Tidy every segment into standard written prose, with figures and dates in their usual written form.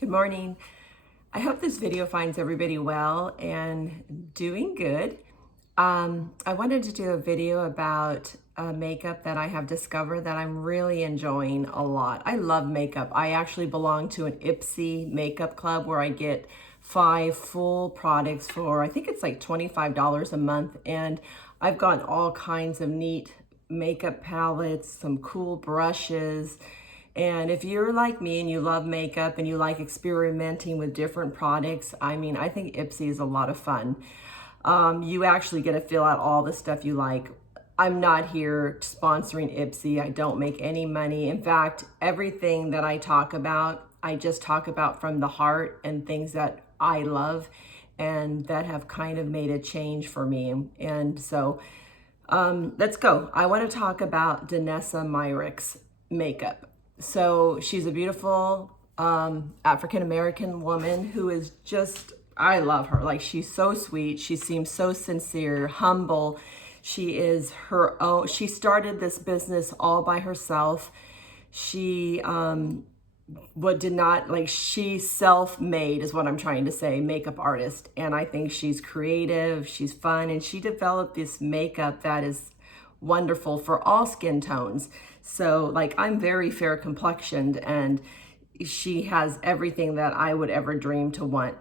Good morning. I hope this video finds everybody well and doing good. I wanted to do a video about makeup that I have discovered that I'm really enjoying a lot. I love makeup. I actually belong to an Ipsy makeup club where I get 5 full products for, I think it's like $25 a month. And I've gotten all kinds of neat makeup palettes, some cool brushes. And if you're like me and you love makeup and you like experimenting with different products, I mean, I think Ipsy is a lot of fun. You actually get to fill out all the stuff you like. I'm not here sponsoring Ipsy. I don't make any money. In fact, everything that I talk about, I just talk about from the heart and things that I love and that have kind of made a change for me. And so let's go. I want to talk about Danessa Myricks makeup. So she's a beautiful African-American woman who is just, I love her. Like, she's so sweet. She seems so sincere, humble. She is her own. She started this business all by herself. She she's self-made is what I'm trying to say, makeup artist. And I think she's creative, she's fun, and she developed this makeup that is wonderful for all skin tones. So like, I'm very fair complexioned and she has everything that I would ever dream to want.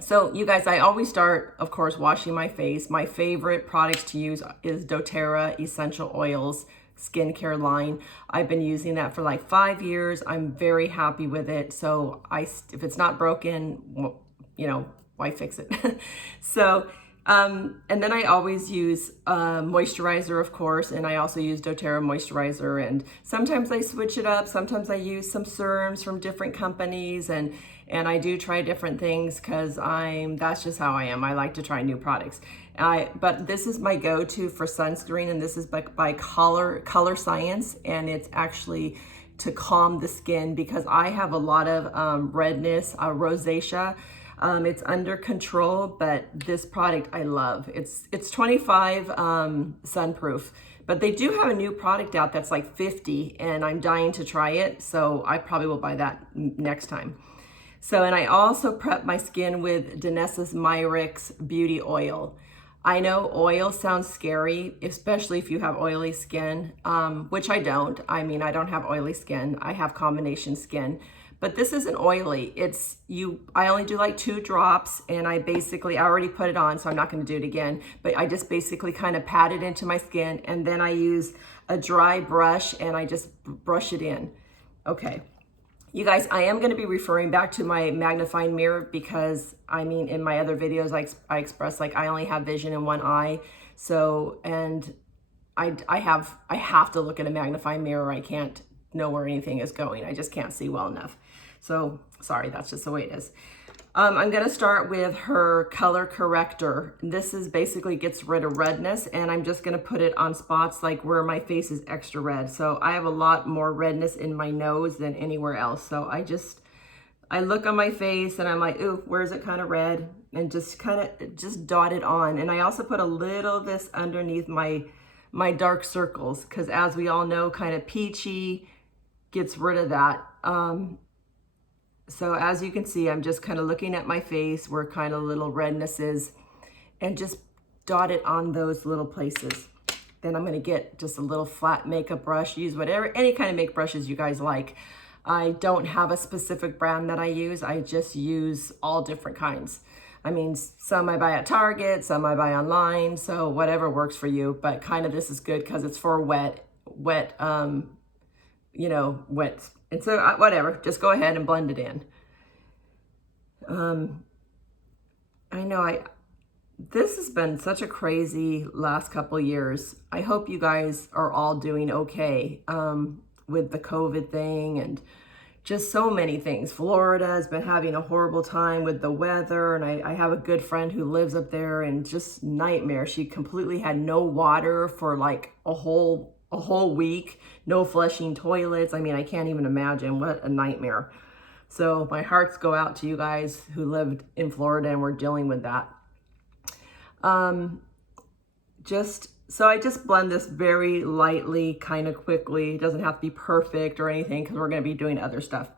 So you guys, I always start, of course, washing my face. My favorite products to use is doTERRA Essential Oils skincare line. I've been using that for like 5 years. I'm very happy with it. So if it's not broken, well, why fix it? So, and then I always use moisturizer, of course, and I also use doTERRA moisturizer, and sometimes I switch it up. Sometimes I use some serums from different companies, and I do try different things because that's just how I am. I like to try new products. But this is my go-to for sunscreen, and this is by Color Science, and it's actually to calm the skin because I have a lot of redness, rosacea. It's under control, but this product I love. It's 25 sunproof, but they do have a new product out that's like 50, and I'm dying to try it, so I probably will buy that next time. So, and I also prep my skin with Danessa Myricks Beauty Oil. I know oil sounds scary, especially if you have oily skin, which I don't. I mean, I don't have oily skin. I have combination skin. But this isn't oily. I only do like 2 drops, and I already put it on, so I'm not gonna do it again, but I just basically kind of pat it into my skin, and then I use a dry brush and I just brush it in. Okay. You guys, I am gonna be referring back to my magnifying mirror because, I mean, in my other videos, I express like I only have vision in one eye. So, and I have to look at a magnifying mirror. I can't know where anything is going. I just can't see well enough. So sorry, that's just the way it is. I'm gonna start with her color corrector. This is basically gets rid of redness, and I'm just gonna put it on spots like where my face is extra red. So I have a lot more redness in my nose than anywhere else. So I look on my face and I'm like, ooh, where is it kind of red? And just dot it on. And I also put a little of this underneath my dark circles, because as we all know, kind of peachy gets rid of that. So as you can see, I'm just kind of looking at my face where kind of little redness is and just dot it on those little places. Then I'm going to get just a little flat makeup brush. Use any kind of makeup brushes you guys like. I don't have a specific brand that I use. I just use all different kinds. I mean, some I buy at Target, some I buy online, so whatever works for you. But kind of this is good because it's for wet. And so whatever, just go ahead and blend it in. I know this has been such a crazy last couple years. I hope you guys are all doing okay with the COVID thing and just so many things. Florida has been having a horrible time with the weather, and I have a good friend who lives up there, and just nightmare. She completely had no water for like a whole week, no flushing toilets. I mean, I can't even imagine. What a nightmare. So my hearts go out to you guys who lived in Florida and were dealing with that. So I just blend this very lightly, kind of quickly. It doesn't have to be perfect or anything because we're going to be doing other stuff.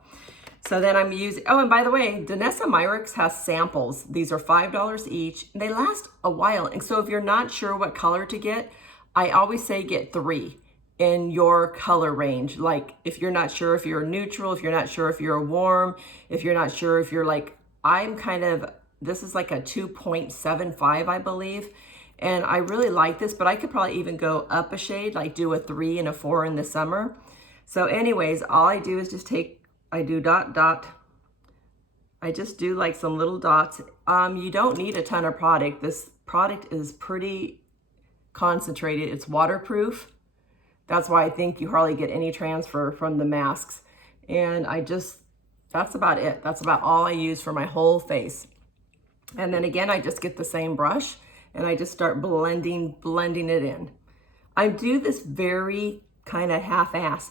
So then I'm using, oh, and by the way, Danessa Myricks has samples. These are $5 each. They last a while. And so if you're not sure what color to get, I always say get 3 in your color range. Like if you're not sure if you're neutral, if you're not sure if you're warm, if you're not sure if you're like, I'm kind of, this is like a 2.75, I believe. And I really like this, but I could probably even go up a shade, like do a 3 and a 4 in the summer. So anyways, all I do is just I do dot, dot. I just do like some little dots. You don't need a ton of product. This product is pretty concentrated. It's waterproof. That's why I think you hardly get any transfer from the masks. And that's about it. That's about all I use for my whole face. And then again, I just get the same brush and I just start blending it in. I do this very kind of half-ass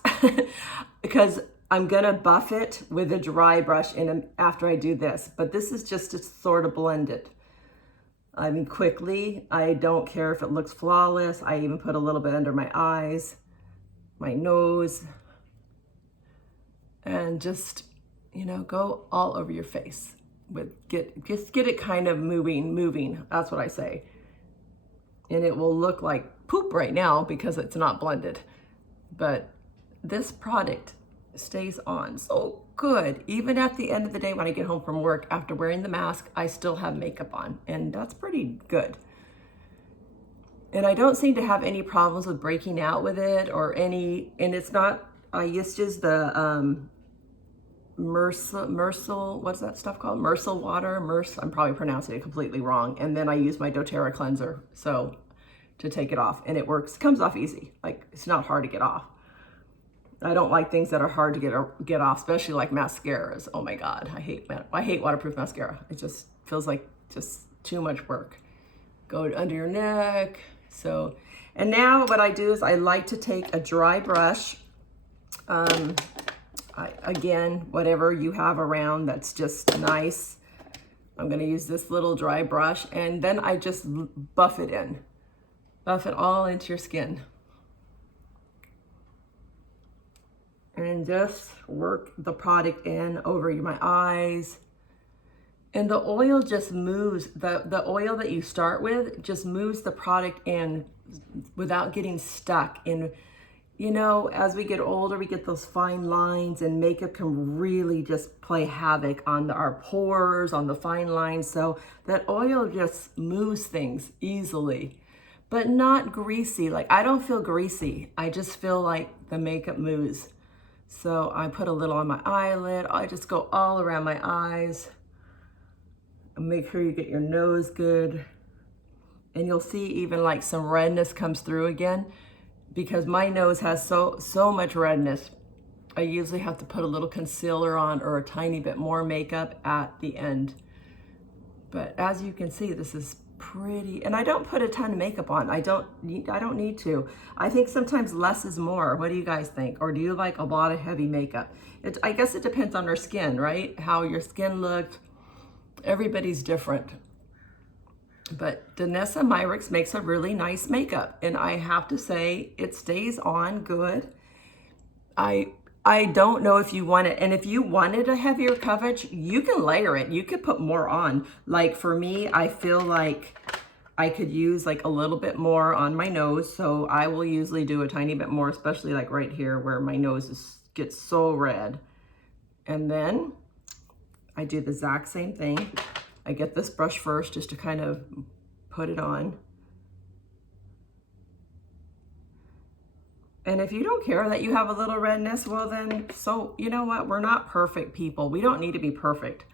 because I'm gonna buff it with a dry brush after I do this, but this is just to sort of blend it. I mean, quickly. I don't care if it looks flawless. I even put a little bit under my eyes, my nose, and just, you know, go all over your face. Just get it kind of moving. That's what I say. And it will look like poop right now because it's not blended. But this product stays on so good. Even at the end of the day when I get home from work after wearing the mask, I still have makeup on, and that's pretty good. And I don't seem to have any problems with breaking out with it and it's not, I used to use the Mercil, what's that stuff called? Mercil water, I'm probably pronouncing it completely wrong. And then I use my doTERRA cleanser to take it off, and it works, comes off easy. Like, it's not hard to get off. I don't like things that are hard to get off, especially like mascaras. Oh my God, I hate waterproof mascara. It just feels like just too much work. Go under your neck. So, and now what I do is I like to take a dry brush. Again, whatever you have around that's just nice. I'm gonna use this little dry brush, and then I just buff it in. Buff it all into your skin. And just work the product in over my eyes. And the oil just moves, the oil that you start with just moves the product in without getting stuck in. You know, as we get older, we get those fine lines, and makeup can really just play havoc on our pores, on the fine lines. So that oil just moves things easily, but not greasy. Like, I don't feel greasy. I just feel like the makeup moves. So I put a little on my eyelid. I just go all around my eyes. Make sure you get your nose good. And you'll see even like some redness comes through again, because my nose has so much redness. I usually have to put a little concealer on or a tiny bit more makeup at the end. But as you can see, this is pretty, and I don't put a ton of makeup on. I don't need to. I think sometimes less is more. What do you guys think? Or do you like a lot of heavy makeup? I guess it depends on our skin, right? How your skin looked. Everybody's different. But Danessa Myricks makes a really nice makeup, and I have to say it stays on good. I don't know if you want it, and if you wanted a heavier coverage, you can layer it. You could put more on. Like for me, I feel like I could use like a little bit more on my nose, so I will usually do a tiny bit more, especially like right here where my nose gets so red. And then I do the exact same thing. I get this brush first just to kind of put it on. And if you don't care that you have a little redness, well then, so you know what? We're not perfect people. We don't need to be perfect.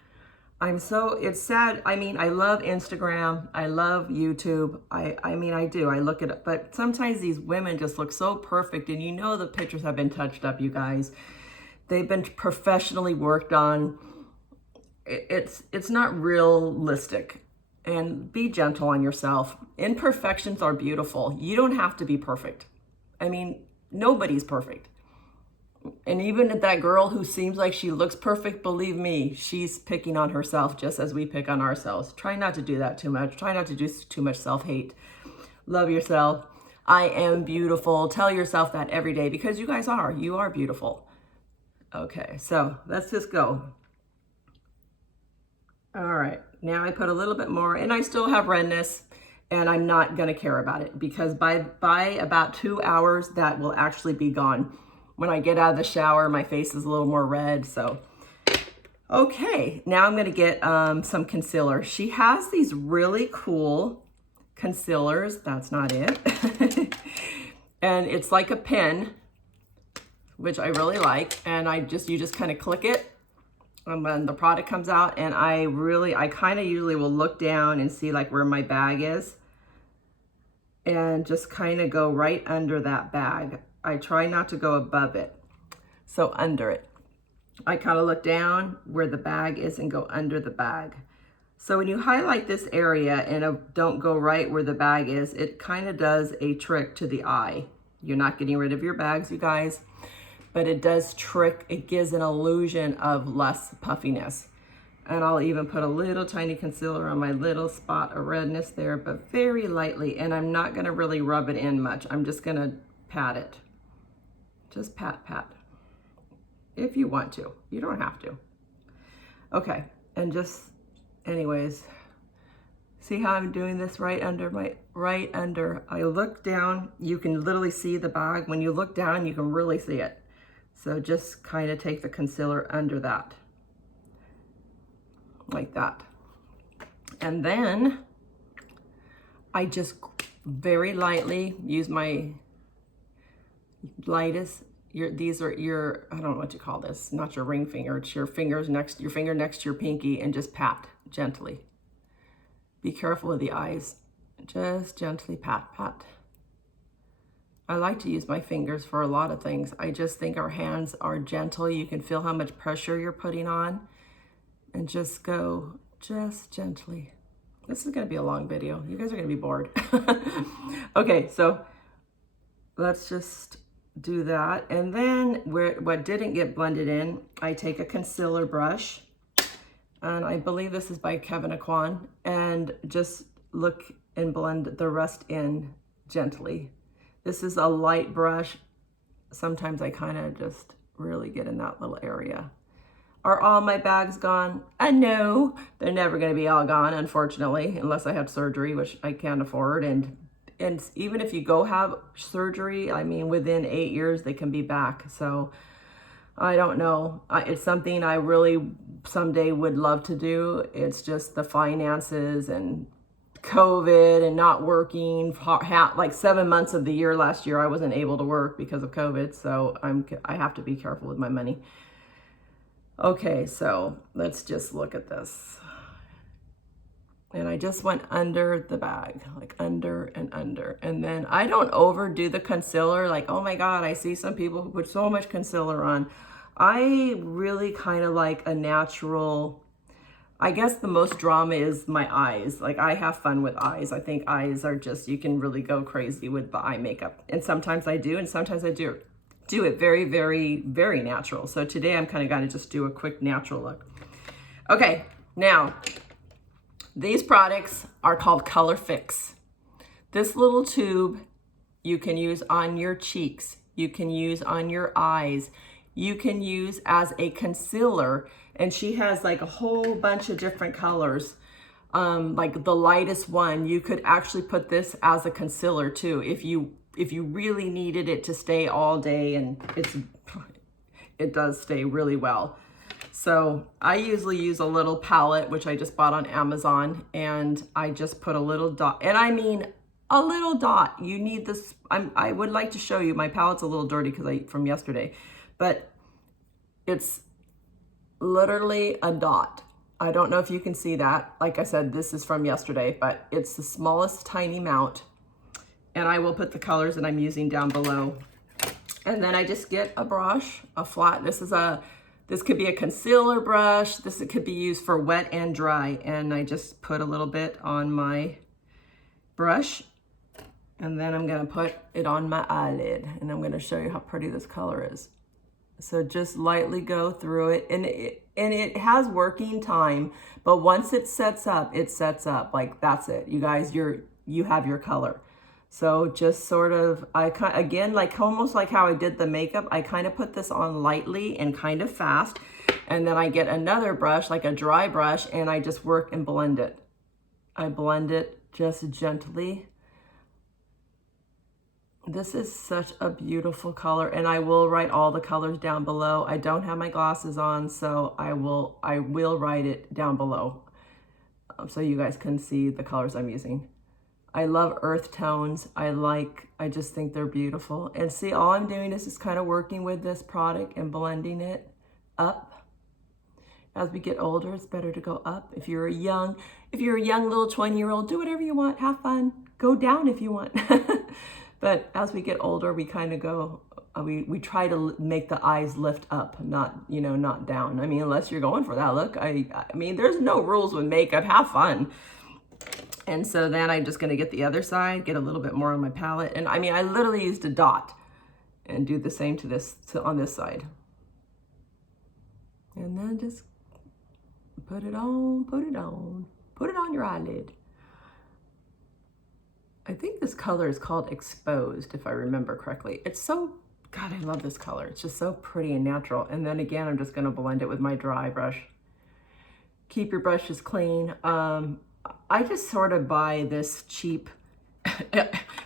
It's sad. I mean, I love Instagram. I love YouTube. I mean, I do. I look at it, but sometimes these women just look so perfect, and you know the pictures have been touched up, you guys. They've been professionally worked on. It's not realistic. And be gentle on yourself. Imperfections are beautiful. You don't have to be perfect. I mean, nobody's perfect. And even that girl who seems like she looks perfect, believe me, she's picking on herself just as we pick on ourselves. Try not to do that too much. Try not to do too much self-hate. Love yourself. I am beautiful. Tell yourself that every day, because you guys are. You are beautiful. Okay, so let's just go. All right, now I put a little bit more, and I still have redness, and I'm not gonna care about it because by about 2 hours, that will actually be gone. When I get out of the shower, my face is a little more red, so. Okay, now I'm gonna get some concealer. She has these really cool concealers, that's not it. And it's like a pen, which I really like, and you just kind of click it, and when the product comes out, and I kind of usually will look down and see like where my bag is, and just kind of go right under that bag. I try not to go above it, so under it. I kind of look down where the bag is and go under the bag. So when you highlight this area and don't go right where the bag is, it kind of does a trick to the eye. You're not getting rid of your bags, you guys, but it does it gives an illusion of less puffiness. And I'll even put a little tiny concealer on my little spot of redness there, but very lightly. And I'm not gonna really rub it in much. I'm just gonna pat it. Just pat, pat. If you want to, you don't have to. Okay, and just, anyways, see how I'm doing this right under, I look down, you can literally see the bag. When you look down, you can really see it. So just kind of take the concealer under that, like that. And then I just very lightly use my lightest, these are your, I don't know what you call this, not your ring finger, it's your finger next to your pinky, and just pat gently. Be careful with the eyes. Just gently pat, pat. I like to use my fingers for a lot of things. I just think our hands are gentle. You can feel how much pressure you're putting on, and just go just gently. This is gonna be a long video. You guys are gonna be bored. Okay, so let's just do that. And then what didn't get blended in, I take a concealer brush, and I believe this is by Kevin Aquan, and just look and blend the rest in gently. This is a light brush. Sometimes I kind of just really get in that little area. Are all my bags gone? No, they're never going to be all gone, unfortunately, unless I have surgery, which I can't afford. And even if you go have surgery, I mean, within 8 years, they can be back. So I don't know. It's something I really someday would love to do. It's just the finances and COVID and not working. Like 7 months of the year last year, I wasn't able to work because of COVID. So I have to be careful with my money. Okay, so let's just look at this. And I just went under the bag, like under and under. And then I don't overdo the concealer. Like, oh my God, I see some people who put so much concealer on. I really kind of like a natural, I guess the most drama is my eyes. Like, I have fun with eyes. I think eyes are just, you can really go crazy with the eye makeup. And sometimes I do, and sometimes I do it very, very, very natural. So today I'm kind of going to just do a quick natural look. Okay, now, these products are called Color Fix. This little tube you can use on your cheeks, you can use on your eyes, you can use as a concealer, and she has like a whole bunch of different colors. Like the lightest one, you could actually put this as a concealer too, if you really needed it to stay all day, and it does stay really well. So I usually use a little palette, which I just bought on Amazon, and I just put a little dot, and I mean a little dot. You need this. I would like to show you, my palette's a little dirty because from yesterday, but it's literally a dot. I don't know if you can see that. Like I said, this is from yesterday, but it's the smallest tiny amount, and I will put the colors that I'm using down below. And then I just get a brush, a flat, this could be a concealer brush. It could be used for wet and dry. And I just put a little bit on my brush, and then I'm gonna put it on my eyelid, and I'm gonna show you how pretty this color is. So just lightly go through it, and it has working time, but once it sets up, like that's it. You guys, you have your color. So just sort of, again, like almost like how I did the makeup, I kind of put this on lightly and kind of fast. And then I get another brush, like a dry brush, and I just work and blend it. I blend it just gently. This is such a beautiful color, and I will write all the colors down below. I don't have my glasses on, so I will write it down below so you guys can see the colors I'm using. I love earth tones. I just think they're beautiful. And see, all I'm doing is just kind of working with this product and blending it up. As we get older, it's better to go up. If you're a young little 20-year-old, do whatever you want, have fun. Go down if you want. But as we get older, we kind of go, we try to make the eyes lift up, not down. I mean, unless you're going for that look. I mean, there's no rules with makeup, have fun. And so then I'm just gonna get the other side, get a little bit more on my palette. And I mean, I literally used a dot and do the same on this side. And then just put it on your eyelid. I think this color is called Exposed, if I remember correctly. It's so, God, I love this color. It's just so pretty and natural. And then again, I'm just gonna blend it with my dry brush. Keep your brushes clean. I just sort of buy this cheap,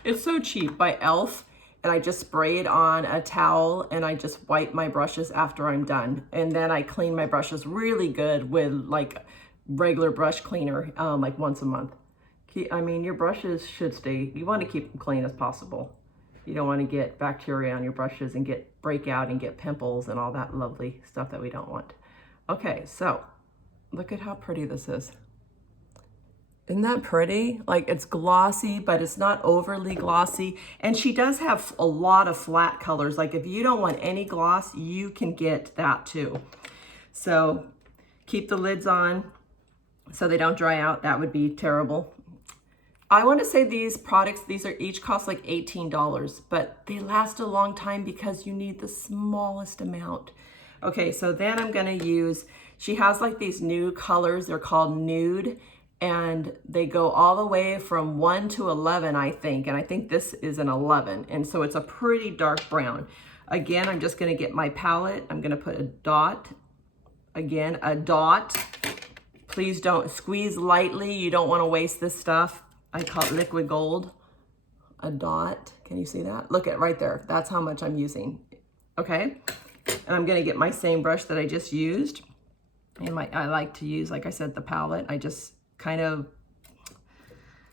it's so cheap, by e.l.f. And I just spray it on a towel and I just wipe my brushes after I'm done. And then I clean my brushes really good with like regular brush cleaner, like once a month. I mean, your brushes should stay, you want to keep them clean as possible. You don't want to get bacteria on your brushes and break out and get pimples and all that lovely stuff that we don't want. Okay, so look at how pretty this is. Isn't that pretty? Like, it's glossy, but it's not overly glossy. And she does have a lot of flat colors. Like, if you don't want any gloss, you can get that too. So keep the lids on so they don't dry out. That would be terrible. I want to say these products, these are each cost like $18, but they last a long time because you need the smallest amount. Okay, so then I'm going to use, she has like these new colors. They're called Nude. And they go all the way from 1 to 11, I think. And I think this is an 11. And so it's a pretty dark brown. Again, I'm just gonna get my palette. I'm gonna put a dot. Again, a dot. Please don't squeeze lightly. You don't wanna waste this stuff. I call it liquid gold. A dot, can you see that? Look at right there. That's how much I'm using, okay? And I'm gonna get my same brush that I just used. And I like to use, like I said, the palette. I just kind of,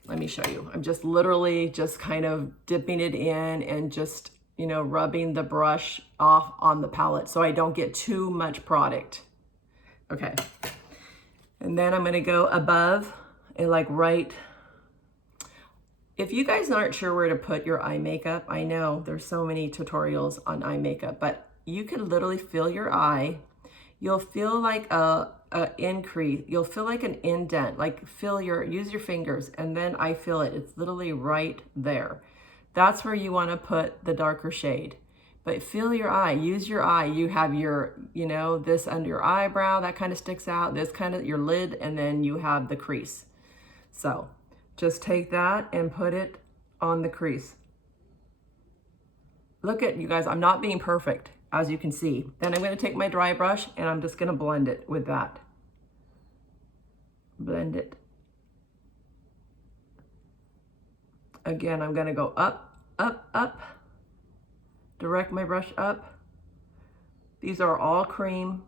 let me show you. I'm just literally just kind of dipping it in and just, rubbing the brush off on the palette so I don't get too much product. Okay. And then I'm gonna go above and like right. If you guys aren't sure where to put your eye makeup, I know there's so many tutorials on eye makeup, but you can literally fill your eye. You'll feel like a increase. You'll feel like an indent, like use your fingers, and then I feel it. It's literally right there. That's where you want to put the darker shade. But feel your eye, use your eye. You have your, this under your eyebrow, that kind of sticks out, this kind of your lid, and then you have the crease. So just take that and put it on the crease. Look at, you guys, I'm not being perfect, as you can see. Then I'm going to take my dry brush and I'm just going to blend it with that. Blend it. Again, I'm going to go up, up, up. Direct my brush up. These are all cream.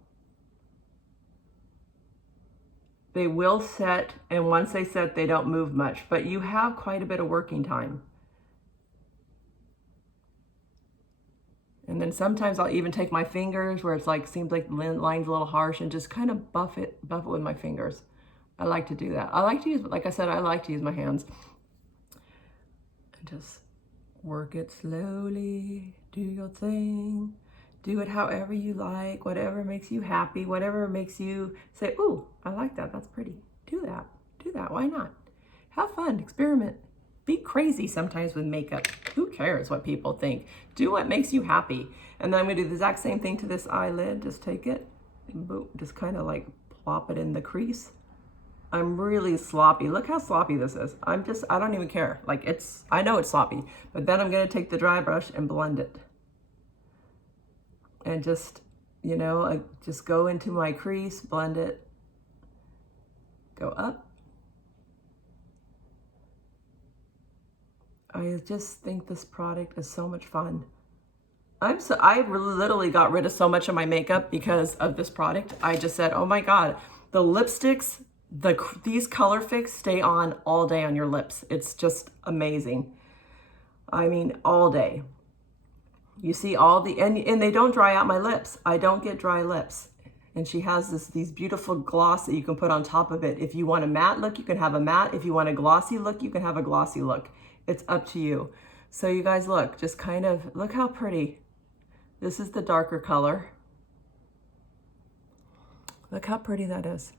They will set, and once they set, they don't move much, but you have quite a bit of working time. And then sometimes I'll even take my fingers where it's like, seems like the line's a little harsh, and just kind of buff it with my fingers. I like to do that. I like to use, like I said, I like to use my hands. And just work it slowly, do your thing. Do it however you like, whatever makes you happy, whatever makes you say, ooh, I like that, that's pretty. Do that, why not? Have fun, experiment. Be crazy sometimes with makeup. Who cares what people think? Do what makes you happy. And then I'm gonna do the exact same thing to this eyelid. Just take it, and boom, just kind of like plop it in the crease. I'm really sloppy. Look how sloppy this is. I don't even care. Like I know it's sloppy, but then I'm gonna take the dry brush and blend it. And just, you know, just go into my crease, blend it, go up. I just think this product is so much fun. I literally got rid of so much of my makeup because of this product. I just said, oh my God, the lipsticks, these color fix stay on all day on your lips. It's just amazing. I mean, all day. You see all the, and they don't dry out my lips. I don't get dry lips. And she has these beautiful gloss that you can put on top of it. If you want a matte look, you can have a matte. If you want a glossy look, you can have a glossy look. It's up to you. So you guys look, just kind of, look how pretty. This is the darker color. Look how pretty that is.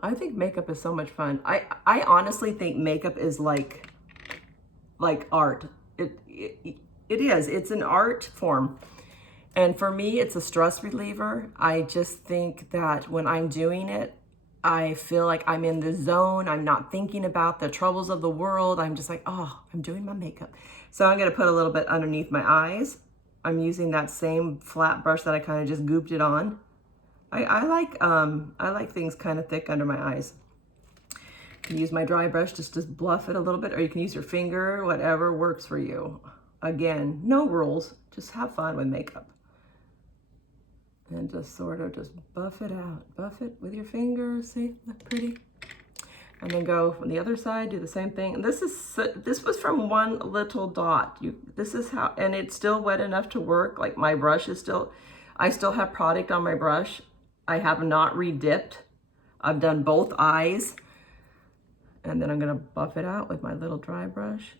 I think makeup is so much fun. I honestly think makeup is like art. It is. It's an art form. And for me, it's a stress reliever. I just think that when I'm doing it, I feel like I'm in the zone. I'm not thinking about the troubles of the world. I'm just like, oh, I'm doing my makeup. So I'm gonna put a little bit underneath my eyes. I'm using that same flat brush that I kind of just gooped it on. I like things kind of thick under my eyes. You can use my dry brush, just bluff it a little bit, or you can use your finger, whatever works for you. Again, no rules, just have fun with makeup. And just sort of just buff it out. Buff it with your fingers, see, look pretty. And then go from the other side, do the same thing. And this was from one little dot. This is how, and it's still wet enough to work. Like my brush is still, I still have product on my brush. I have not re-dipped. I've done both eyes. And then I'm gonna buff it out with my little dry brush.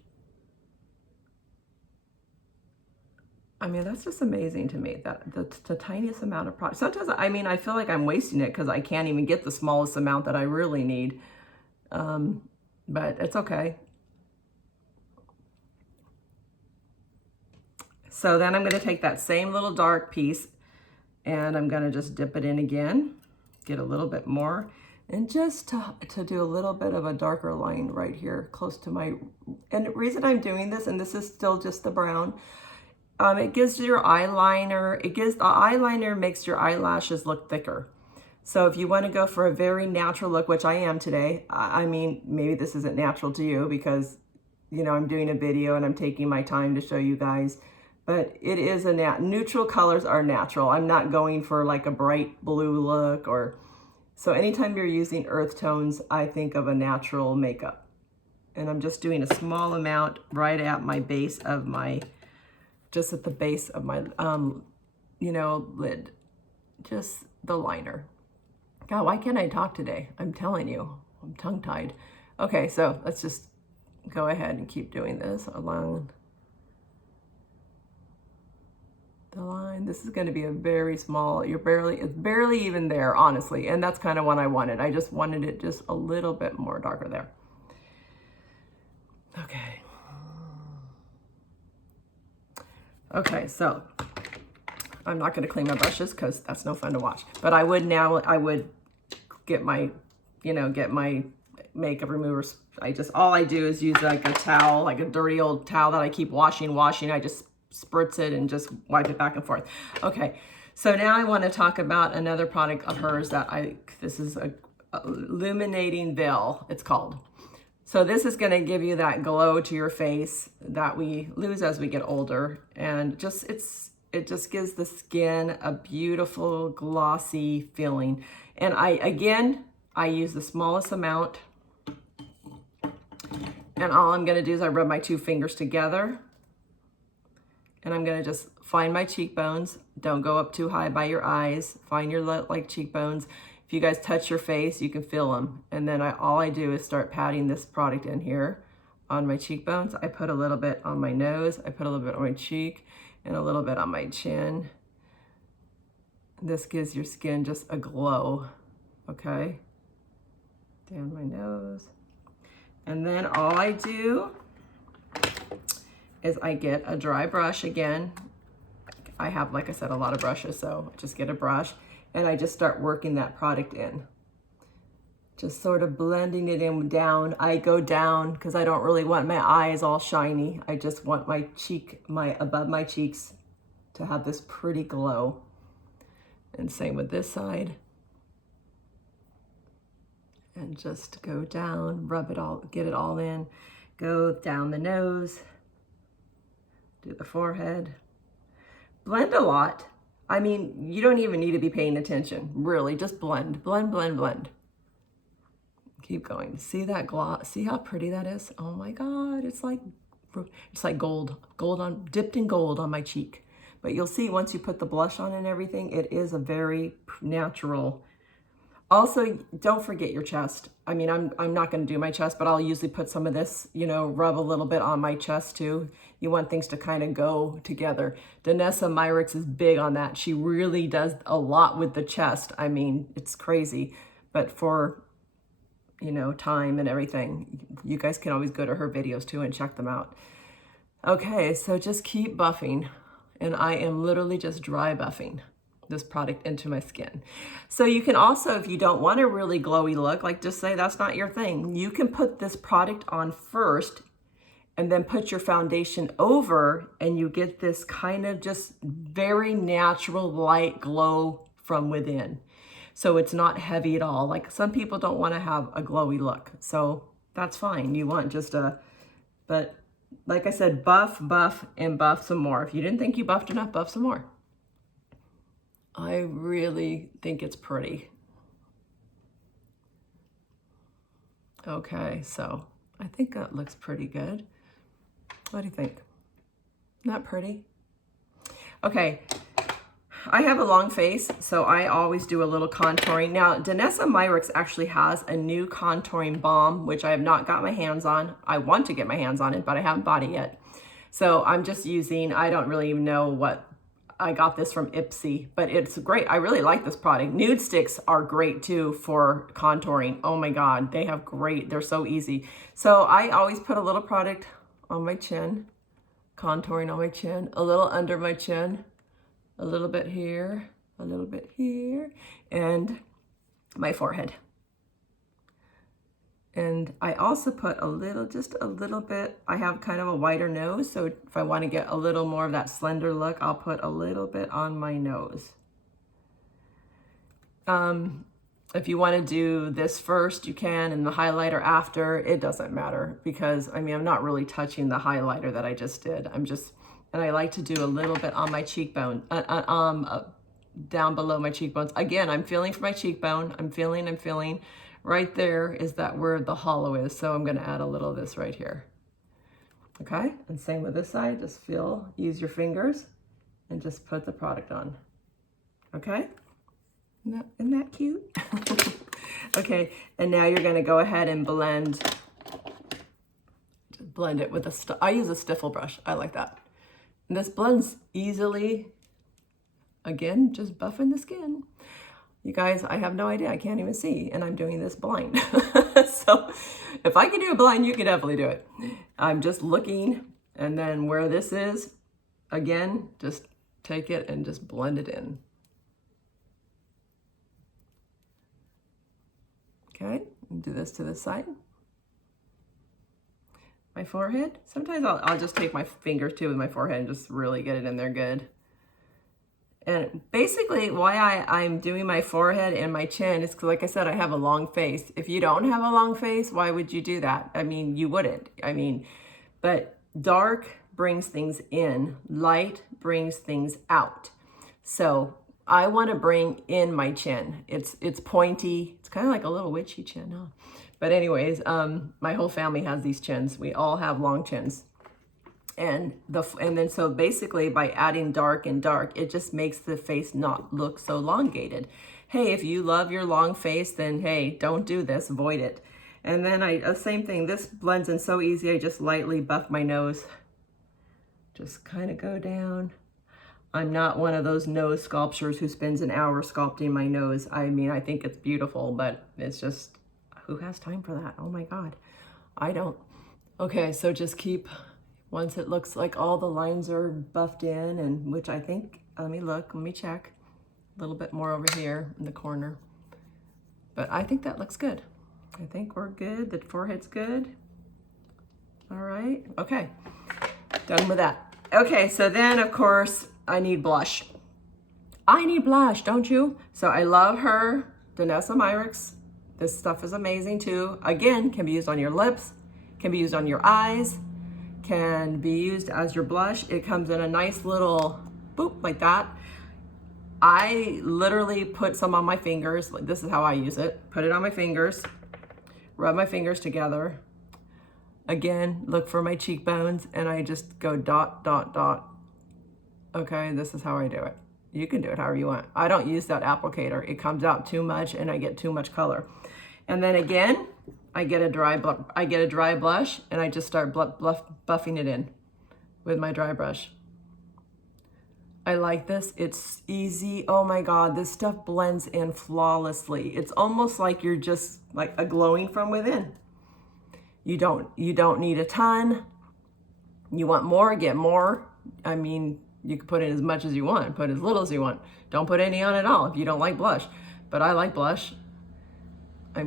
I mean, that's just amazing to me, that the tiniest amount of product. Sometimes, I mean, I feel like I'm wasting it because I can't even get the smallest amount that I really need. But it's okay. So then I'm going to take that same little dark piece and I'm going to just dip it in again, get a little bit more, and just to do a little bit of a darker line right here close to my, and the reason I'm doing this, and this is still just the brown, it gives your eyeliner, the eyeliner makes your eyelashes look thicker. So if you want to go for a very natural look, which I am today, I mean, maybe this isn't natural to you because, you know, I'm doing a video and I'm taking my time to show you guys, but it is neutral colors are natural. I'm not going for like a bright blue look so anytime you're using earth tones, I think of a natural makeup. And I'm just doing a small amount right at my base of my, just at the base of my, you know, lid, just the liner. God, why can't I talk today? I'm telling you, I'm tongue-tied. Okay, so let's just go ahead and keep doing this along the line. This is going to be a very small, it's barely even there, honestly. And that's kind of what I wanted. I just wanted it just a little bit more darker there. Okay. Okay, so I'm not going to clean my brushes because that's no fun to watch. But I would get my, you know, get my makeup remover. All I do is use like a towel, like a dirty old towel that I keep washing. I just spritz it and just wipe it back and forth. Okay, so now I want to talk about another product of hers that this is a illuminating veil, it's called. So this is going to give you that glow to your face that we lose as we get older. And it just gives the skin a beautiful glossy feeling. And I use the smallest amount. And all I'm going to do is I rub my two fingers together. And I'm going to just find my cheekbones. Don't go up too high by your eyes. Find your like cheekbones. If you guys touch your face, you can feel them. And then all I do is start patting this product in here on my cheekbones. I put a little bit on my nose. I put a little bit on my cheek and a little bit on my chin. This gives your skin just a glow, okay? Down my nose. And then all I do is I get a dry brush again. I have, like I said, a lot of brushes, so just get a brush. and I just start working that product in. Just sort of blending it in down. I go down because I don't really want my eyes all shiny. I just want my cheek, above my cheeks to have this pretty glow. And same with this side. And just go down, rub it all, get it all in. Go down the nose, do the forehead. Blend a lot. I mean, you don't even need to be paying attention, really. Just blend, blend, blend, blend. Keep going. See that gloss? See how pretty that is? Oh my God, it's like gold, dipped in gold on my cheek. But you'll see once you put the blush on and everything, it is a very natural. Also, don't forget your chest. I mean, I'm not going to do my chest, but I'll usually put some of this, you know, rub a little bit on my chest too. You want things to kind of go together. Danessa Myricks is big on that. She really does a lot with the chest. I mean, it's crazy. But for, you know, time and everything, you guys can always go to her videos too and check them out. Okay, so just keep buffing. And I am literally just dry buffing this product into my skin. So you can also, if you don't want a really glowy look, like just say that's not your thing, you can put this product on first and then put your foundation over, and you get this kind of just very natural light glow from within. So it's not heavy at all. Like some people don't want to have a glowy look, so that's fine. You want just but like I said, buff, buff, and buff some more. If you didn't think you buffed enough, buff some more. I really think it's pretty. Okay, so I think that looks pretty good. What do you think? Not pretty? Okay, I have a long face, so I always do a little contouring. Now, Danessa Myricks actually has a new contouring balm, which I have not got my hands on. I want to get my hands on it, but I haven't bought it yet. So I'm just using, I don't really even know what, I got this from Ipsy, but it's great. I really like this product. Nude sticks are great too for contouring. Oh my God, they have great, they're so easy. So I always put a little product on my chin, contouring on my chin, a little under my chin, a little bit here, a little bit here, and my forehead. And I also put a little, just a little bit, I have kind of a wider nose, so if I want to get a little more of that slender look, I'll put a little bit on my nose. If you want to do this first, you can, and the highlighter after, it doesn't matter, because I mean, I'm not really touching the highlighter that I just did. And I like to do a little bit on my cheekbone, down below my cheekbones. Again, I'm feeling for my cheekbone. I'm feeling. Right there is that where the hollow is. So I'm going to add a little of this right here. Okay, and same with this side. Just use your fingers and just put the product on. Okay, isn't that cute? Okay, and now you're going to go ahead and blend it with I use a stiffle brush. I like that. And this blends easily. Again, just buffing the skin. You guys, I have no idea. I can't even see, and I'm doing this blind. So if I can do it blind, you can definitely do it. I'm just looking, and then where this is, again, just take it and just blend it in. Okay, and do this to this side. My forehead. Sometimes I'll just take my fingers too with my forehead and just really get it in there good. And basically why I'm doing my forehead and my chin is because, like I said, I have a long face. If you don't have a long face, why would you do that? I mean, you wouldn't. I mean, but dark brings things in, light brings things out. So I want to bring in my chin. It's pointy. It's kind of like a little witchy chin, huh? But anyways, my whole family has these chins. We all have long chins. And then so basically by adding dark and dark, it just makes the face not look so elongated. Hey, if you love your long face, then hey, don't do this, avoid it. And then same thing, this blends in so easy. I just lightly buff my nose. Just kind of go down. I'm not one of those nose sculptures who spends an hour sculpting my nose. I mean, I think it's beautiful, but it's just, who has time for that? Oh my God, I don't. Okay, so just keep, once it looks like all the lines are buffed in, and which I think, let me check. A little bit more over here in the corner. But I think that looks good. I think we're good. The forehead's good. All right. Okay. Done with that. Okay, so then of course I need blush. I need blush, don't you? So I love her, Danessa Myricks. This stuff is amazing too. Again, can be used on your lips, can be used on your eyes, can be used as your blush. It comes in a nice little boop like that. I literally put some on my fingers. Like, this is how I use it. Put it on my fingers, rub my fingers together. Again, look for my cheekbones, and I just go dot, dot, dot. Okay, this is how I do it. You can do it however you want. I don't use that applicator. It comes out too much and I get too much color. And then again, I get a dry blush and I just start buffing it in with my dry brush. I like this. It's easy. Oh my God, this stuff blends in flawlessly. It's almost like you're just like a glowing from within. You don't need a ton. You want more, get more. I mean, you can put in as much as you want, put as little as you want. Don't put any on at all if you don't like blush. But I like blush. I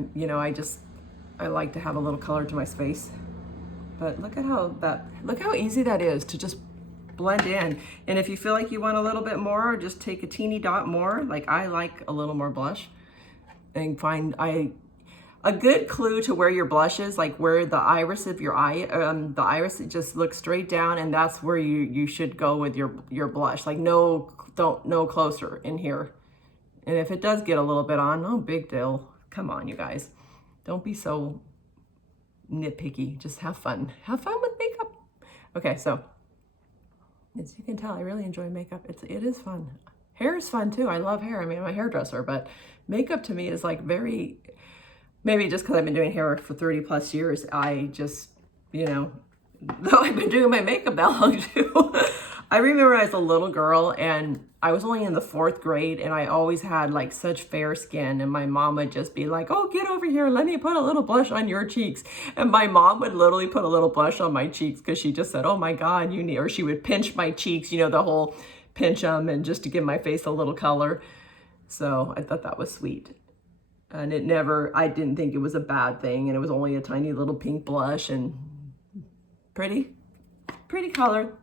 like to have a little color to my face. But look how easy that is to just blend in. And if you feel like you want a little bit more, just take a teeny dot more. Like I like a little more blush. And a good clue to where your blush is, like where the iris of your eye, the iris, it just looks straight down, and that's where you should go with your blush. Like no closer in here. And if it does get a little bit on, no big deal. Come on, you guys. Don't be so nitpicky. Just have fun. Have fun with makeup. Okay, so as you can tell, I really enjoy makeup. It is fun. Hair is fun too. I love hair. I mean, I'm a hairdresser, but makeup to me is like very. Maybe just because I've been doing hair for 30 plus years, I just, though I've been doing my makeup that long too. I remember I was a little girl and I was only in the 4th grade and I always had like such fair skin, and my mom would just be like, oh, get over here, let me put a little blush on your cheeks. And my mom would literally put a little blush on my cheeks because she just said, oh my God, or she would pinch my cheeks, the whole pinch them, and just to give my face a little color. So I thought that was sweet. And I didn't think it was a bad thing. And it was only a tiny little pink blush, and pretty color.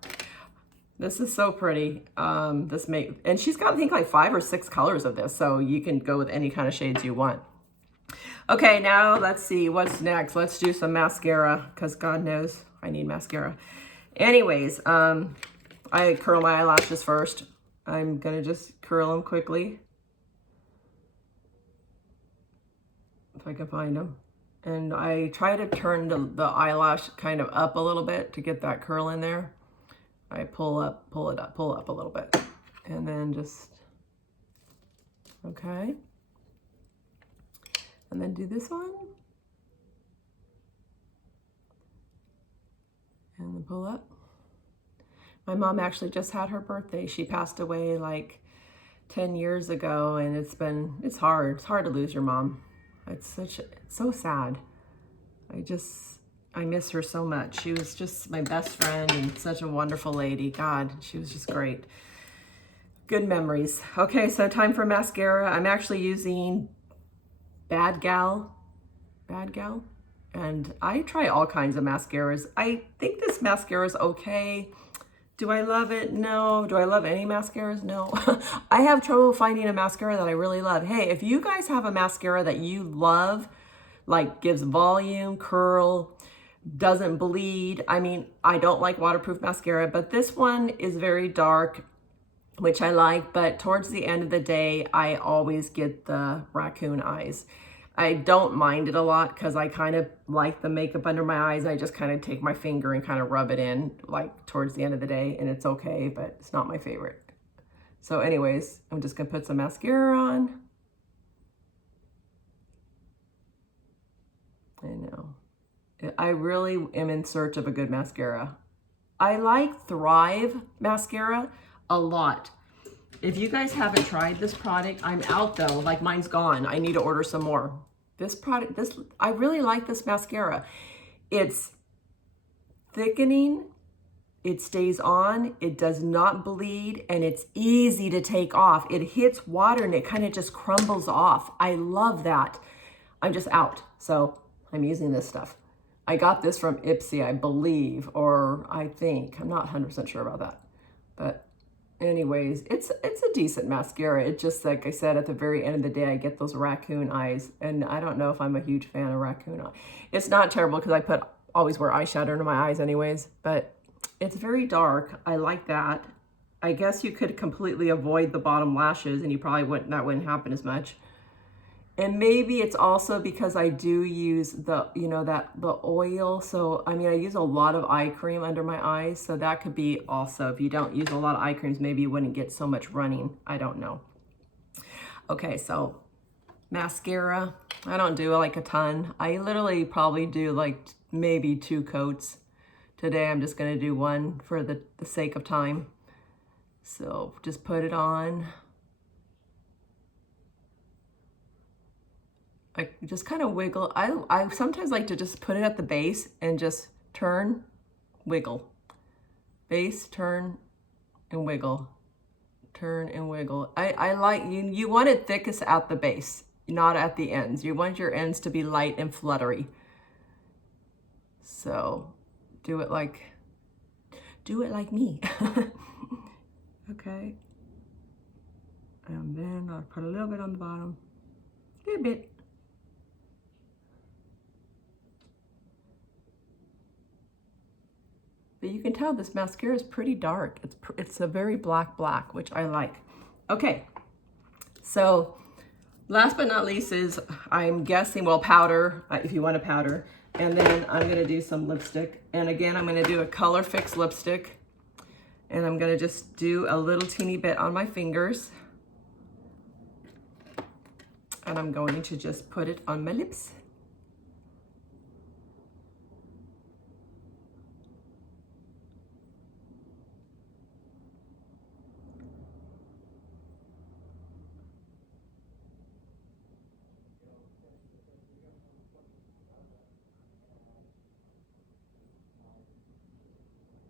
This is so pretty. And she's got, I think, like 5 or 6 colors of this. So you can go with any kind of shades you want. Okay, now let's see what's next. Let's do some mascara, because God knows I need mascara. Anyways, I curl my eyelashes first. I'm gonna just curl them quickly, if I can find them. And I try to turn the eyelash kind of up a little bit to get that curl in there. I pull up a little bit. And then just, okay. And then do this one. And then pull up. My mom actually just had her birthday. She passed away like 10 years ago, and it's hard. It's hard to lose your mom. It's so sad. I miss her so much. She was just my best friend and such a wonderful lady. God, she was just great. Good memories. Okay, so time for mascara. I'm actually using Bad Gal. And I try all kinds of mascaras. I think this mascara is okay. Do I love it? No. Do I love any mascaras? No. I have trouble finding a mascara that I really love. Hey, if you guys have a mascara that you love, like gives volume, curl, doesn't bleed. I mean, I don't like waterproof mascara, but this one is very dark, which I like. But towards the end of the day, I always get the raccoon eyes. I don't mind it a lot because I kind of like the makeup under my eyes. I just kind of take my finger and kind of rub it in like towards the end of the day, and it's okay, but it's not my favorite. So anyways, I'm just gonna put some mascara on. I know. I really am in search of a good mascara. I like Thrive mascara a lot. If you guys haven't tried this product, I'm out though, like mine's gone. I need to order some more. I really like this mascara. It's thickening. It stays on, it does not bleed, and it's easy to take off. It hits water and it kind of just crumbles off. I love that. I'm just out, so I'm using this stuff. I got this from Ipsy, I believe, or I think. I'm not 100% sure about that. But anyways, it's a decent mascara. It just, like I said, at the very end of the day, I get those raccoon eyes, and I don't know if I'm a huge fan of raccoon eye. It's not terrible because I always wear eyeshadow under my eyes anyways, but it's very dark. I like that. I guess you could completely avoid the bottom lashes and you probably wouldn't, that wouldn't happen as much. And maybe it's also because I do use the, you know, the oil. So, I mean, I use a lot of eye cream under my eyes. So that could be also, if you don't use a lot of eye creams, maybe you wouldn't get so much running. I don't know. Okay, so mascara, I don't do like a ton. I literally probably do like maybe 2 coats. Today I'm just gonna do 1 for the sake of time. So just put it on. I just kind of wiggle. I sometimes like to just put it at the base and just turn, wiggle. Base, turn, and wiggle. Turn and wiggle. I like, you want it thickest at the base, not at the ends. You want your ends to be light and fluttery. So do it like me. Okay. And then I'll put a little bit on the bottom. A little bit. But you can tell this mascara is pretty dark. It's a very black, which I like. Okay. So last but not least is, I'm guessing, well, powder, if you want a powder. And then I'm gonna do some lipstick. And again, I'm gonna do a Color Fix lipstick. And I'm gonna just do a little teeny bit on my fingers. And I'm going to just put it on my lips.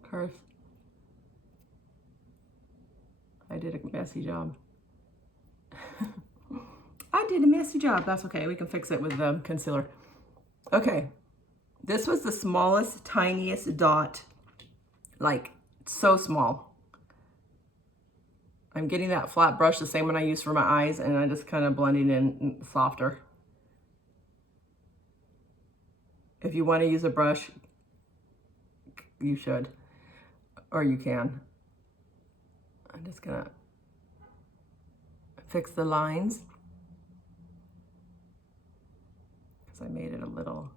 Of course, I did a messy job. I did a messy job. That's okay. We can fix it with the concealer. Okay. This was the smallest, tiniest dot. Like, so small. I'm getting that flat brush, the same one I use for my eyes, and I'm just kind of blending in softer. If you want to use a brush, you should. Or you can. I'm just gonna fix the lines because I made it a little,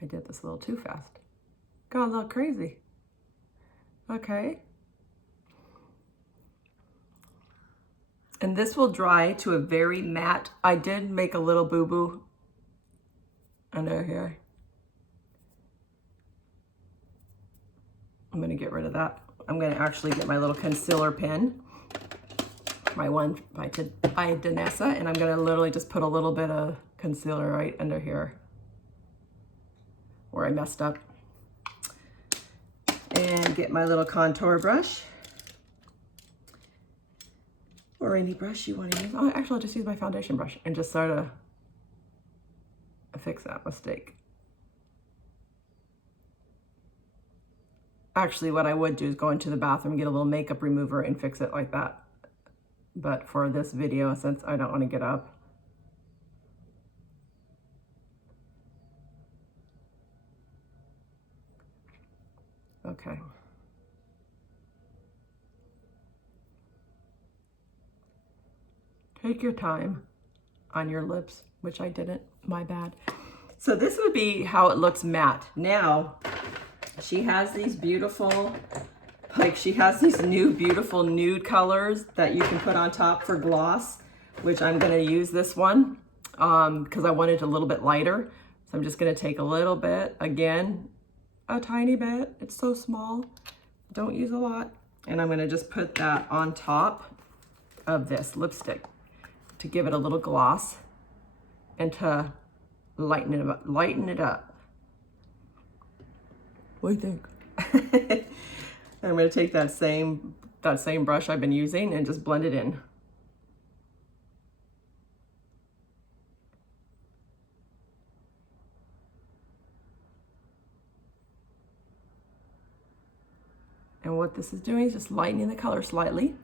I did this a little too fast. Got a little crazy. Okay. And this will dry to a very matte. I did make a little boo-boo under here. I'm gonna get rid of that. I'm gonna actually get my little concealer pen, my one by Danessa, and I'm gonna literally just put a little bit of concealer right under here where I messed up. And get my little contour brush, or any brush you wanna use. Oh, actually, I'll just use my foundation brush and just sort of fix that mistake. Actually, what I would do is go into the bathroom, get a little makeup remover and fix it like that. But for this video, since I don't want to get up. Okay. Take your time on your lips, which I didn't, my bad. So this would be how it looks matte. Now, she has these beautiful, like she has these new beautiful nude colors that you can put on top for gloss, which I'm gonna use this one because I want it a little bit lighter. So I'm just gonna take a little bit, again, a tiny bit, it's so small, don't use a lot. And I'm gonna just put that on top of this lipstick to give it a little gloss and to lighten it up. What do you think? I'm going to take that same brush I've been using and just blend it in. And what this is doing is just lightening the color slightly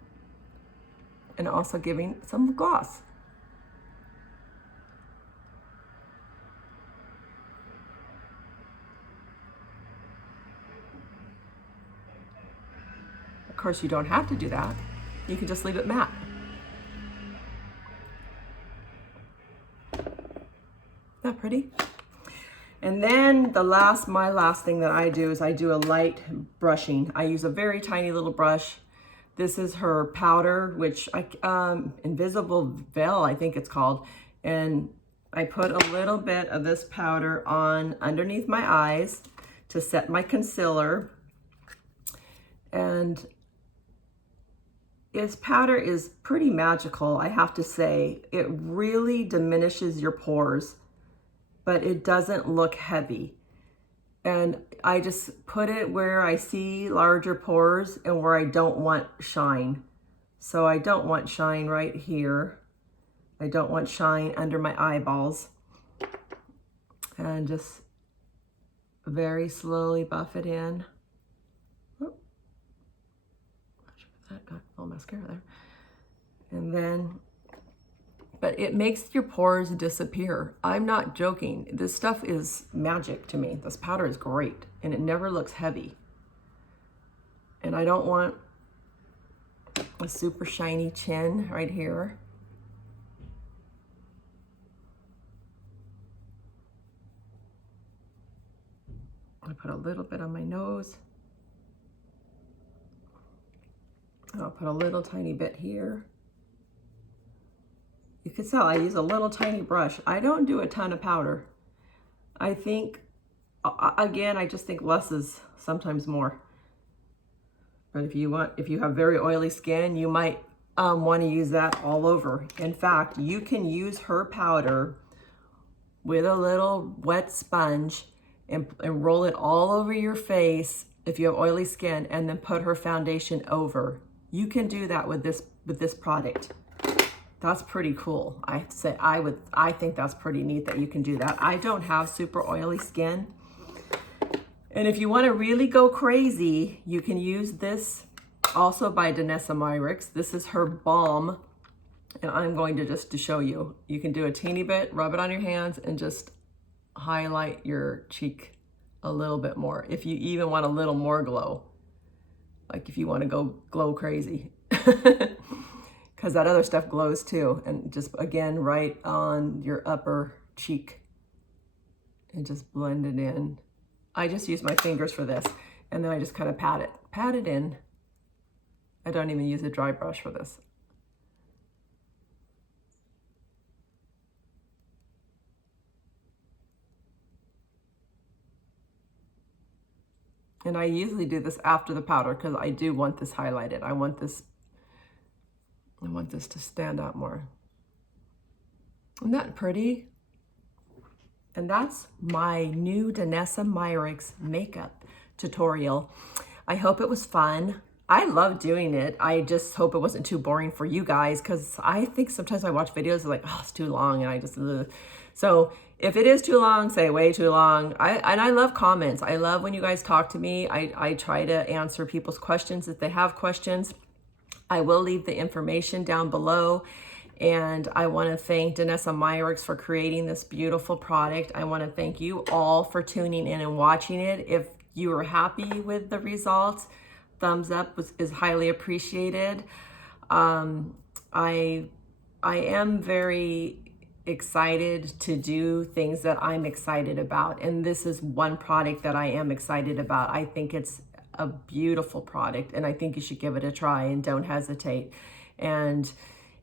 and also giving some gloss. Of course, you don't have to do that. You can just leave it matte. Isn't that pretty? And then my last thing that I do is I do a light brushing. I use a very tiny little brush. This is her powder, which Invisible Veil, I think it's called. And I put a little bit of this powder on underneath my eyes to set my concealer. And this powder is pretty magical, I have to say. It really diminishes your pores, but it doesn't look heavy. And I just put it where I see larger pores and where I don't want shine. So I don't want shine right here. I don't want shine under my eyeballs. And just very slowly buff it in. Oh, that got a little mascara there. And then, but it makes your pores disappear. I'm not joking. This stuff is magic to me. This powder is great and it never looks heavy. And I don't want a super shiny chin right here. I put a little bit on my nose. I'll put a little tiny bit here. You can tell I use a little tiny brush. I don't do a ton of powder. I think, again, I just think less is sometimes more. But if you have very oily skin, you might want to use that all over. In fact, you can use her powder with a little wet sponge and roll it all over your face if you have oily skin, and then put her foundation over. You can do that with this product. That's pretty cool. I have to say, I think that's pretty neat that you can do that. I don't have super oily skin. And if you want to really go crazy, you can use this also by Danessa Myricks. This is her balm. And I'm going to just to show you. You can do a teeny bit, rub it on your hands, and just highlight your cheek a little bit more. If you even want a little more glow. Like if you want to go glow crazy. Because that other stuff glows too. And just, again, right on your upper cheek. And just blend it in. I just use my fingers for this. And then I just kind of pat it in. I don't even use a dry brush for this. And I usually do this after the powder because I do want this highlighted. I want this to stand out more. Isn't that pretty? And that's my new Danessa Myricks makeup tutorial. I hope it was fun. I love doing it. I just hope it wasn't too boring for you guys, because I think sometimes I watch videos like, oh, it's too long, and I just, ugh. So if it is too long, say way too long. I love comments. I love when you guys talk to me. I try to answer people's questions if they have questions. I will leave the information down below. And I want to thank Danessa Myricks for creating this beautiful product. I want to thank you all for tuning in and watching it. If you were happy with the results, thumbs up is highly appreciated. I am very excited to do things that I'm excited about. And this is one product that I am excited about. I think it's a beautiful product, and I think you should give it a try and don't hesitate. And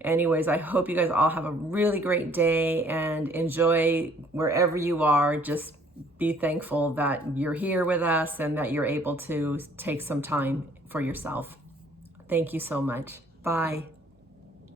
anyways, I hope you guys all have a really great day and enjoy wherever you are. Just be thankful that you're here with us and that you're able to take some time for yourself. Thank you so much. Bye.